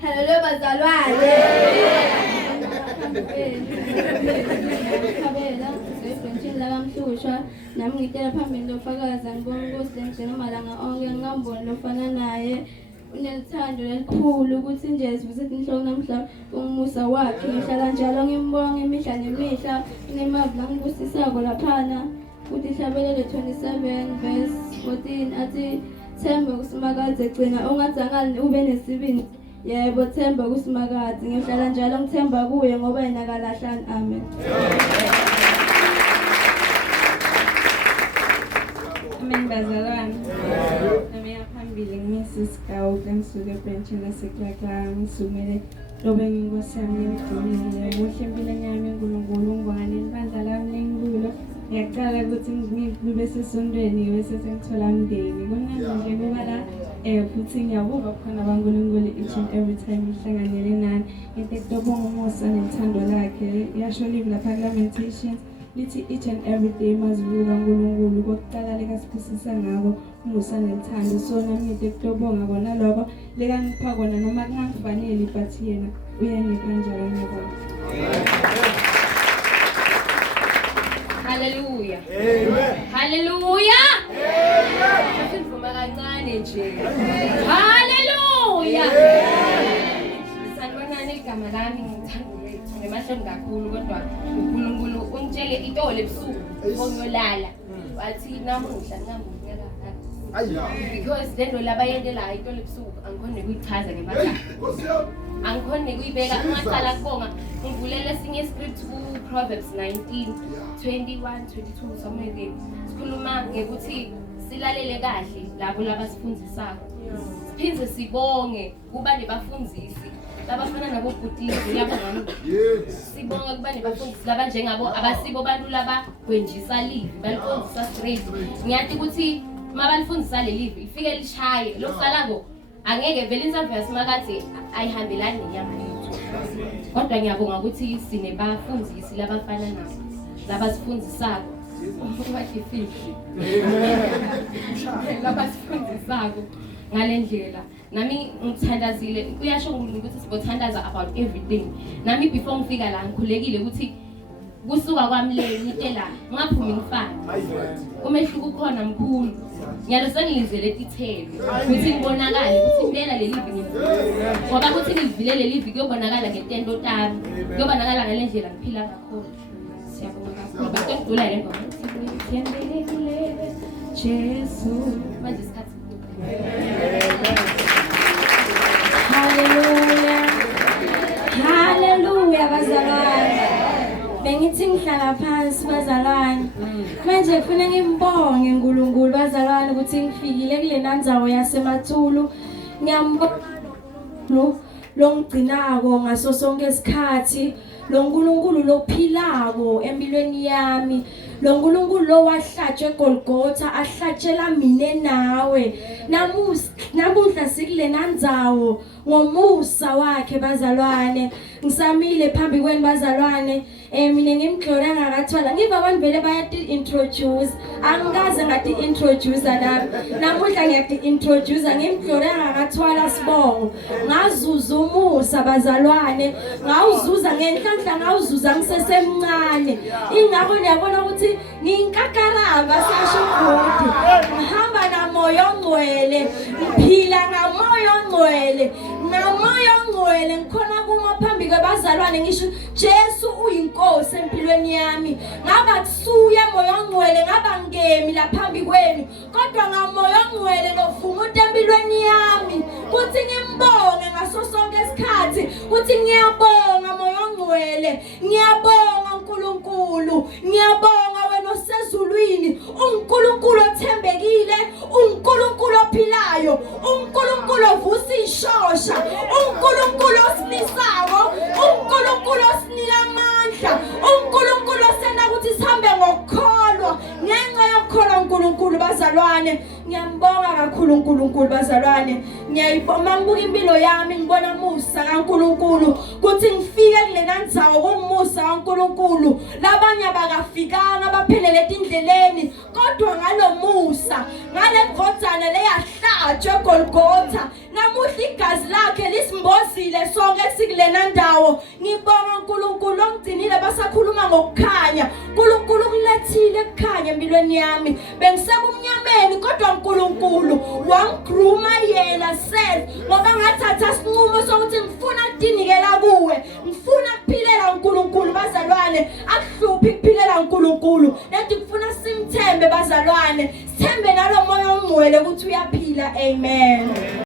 Hallelujah bazalwane. Khabela sefrentshini lakamhlushwa nami ngitela phambili lofakaza ngibona ukuthi ngicela malanga onke ngingamboni lofana naye unelithando elikhulu ukuthi nje sivusethe inhloko namhla umusa wakhe ngihlala njalo ngimbonga imihla nemihla inemavu langibusisako laphana ukuthi ihlabelele 27 verse 14 athi Themba kusimakazi egcina ungadzangali ube nesibindi yebo Themba kusimakazi ngihlala njalo ngithemba kuye ngoba yena kalahlani amen. Amen bazalwane. Nami yaphambili ngiyisisi Gawu ngisuke ebranchini laseKlakla ngisumele lobe ngingosami ngidumile muhle empilweni yami uNkulunkulu ungibongani ibandla lami lengikulo ngiyaqala ukuthi ngibe sesondweni bese sengithola umndeni kunanje nje ngoba la futhi ngiyabuka khona baNkulunkulu each and every time ngihlanganele nani ngiyabonga umusa nethando lakhe yasho live lapha Lamentations lithi each and every day mazibuka uNkulunkulu kokuqala lekasiphusisa ngako umusa nethando so nami ngiyabonga kona lokho lekangipha kona noma kungangifanele but yena uyangipha njalo ngiyabonga. Hallelujah. Amen. Hallelujah. Amen. Sivuma kancane nje. Hallelujah. Sanibonani igama lami ngithandile ngemahloni kakhulu kodwa uNkulunkulu ungitshele itolo ebusuku ngiyolala wathi namuhla ngambunyela because lento labayendela itolo ebusuku angikhona ukuyichaza ngemandla angikhona ukuyibeka ungaqala kubonga ngivulele esinye script ku Proverbs 19:21-22 somewhere there sikhuluma ngekuthi silalele kahle labo labasifundisako siphinde sibonge kuba nebafundisi labafana nabo Bhutisi yabo ngami sibonge kuba nebafundisi laba njengabo abasibo bantu laba kwenjisa live balifundisa straight ngiyathi ukuthi mabalifundisa le live ifike lishaye lokuqalako angeke vele insaverse makathi ayihambelani nenyama yethu kodwa ngiyabonga ukuthi sinebafundisi labafana nabo labasifundisako labasifundisako ngalendlela nami ngithandazile kuyasho ukuthi sibothandaza about everything nami before ngifika la ngikhulekile ukuthi kusuka kwami le ngitela ngaphumi ngifana umehluko ukhona mkhulu ngiyalo sengilizele tithelo ukuthi ngibonakale ukuthi impela le live ngoba ukuthi ngivile le live kuyobonakala ngetento tami kuyobonakala ngalendlela ngiphila ngakhona siyabonga kakhulu batodula le ngoma ngithembele kule Jesu manje isikhathi Hallelujah. Hallelujah bazalwane. Bengithi ngihlala phansi bazalwane. Manje kufanele ngimbonge uNkulunkulu bazalwane ukuthi ngifikile kule ndzawo yaseMathulu. Ngiyambonga lo ngigcinako ngaso sonke isikhathi. Lo uNkulunkulu lophilako empilweni yami. Lo uNkulunkulu lo wahlatshwe eGolgotha ahlatshela mina nawe. Namuhla sikule ndzawo ngomusa wakhe bazalwane. Ngisamile phambi kwenu bazalwane. Mina ngimgloria ngakathwala ngiva abantu vele bayati introduce angikaze ngati introduce nami namuhla ngiyati introduce ngimgloria ngakathwala sibongo ngazuza umusa bazalwane ngawuzuza ngenhlanhla ngawuzuza ngisesemncane ingakho niyabona ukuthi nginkakaraba sasho ukuthi ngihamba namoya ongcwele ngiphila ngamoya ongcwele namoya ongcwele ngikhona kuma phambi kwabazalwane ngisho Jesu uyinkosi empilweni yami ngaba kusuya moya ongcwele ngaba ngemi la phambi kwenu kodwa ngamoya ongcwele lovuma empilweni yami kuthi ngimbonge ngaso sonke isikhathi kuthi ngiyabonga moya ongcwele ngiyabonga uNkulunkulu ngiyabonga wena osezulwini uNkulunkulu othembekile uNkulunkulu ophilayo uNkulunkulu ovusa ishosha uNkulunkulu osimisayo uNkulunkulu osinika amandla uNkulunkulu osena ukuthi sihambe ngokukholwa ngenxa yokukholwa uNkulunkulu bazalwane ngiyambonga kakhulu uNkulunkulu bazalwane ngiyayibonga ngibuka impilo yami ngibona umusa kaNkulunkulu kuthi ngifike kule ndzawo kumusa kaNkulunkulu labanye abakafikanga baphelele endleleni kodwa ngalomusa ngale mvodzana leyahlatshwe eGolgotha. Namuhla igazi lakhe lisimbozile sonke sikulena ndawo. Ngibonga uNkulunkulu ongigcinile basakhuluma ngokukhanya. uNkulunkulu kulethile ukukhanya empilweni yami. Bengisekumnyameni kodwa uNkulunkulu wangigruma yena self ngoba ngathatha isinqumo sokuthi ngifuna ukudinikela kuwe. Ngifuna ukuphilela uNkulunkulu bazalwane. Akuhluphi ukuphilela uNkulunkulu. Lethi ngifuna simthembe bazalwane. Sithembe nalo moya ongcwele ukuthi uyaphila. Amen.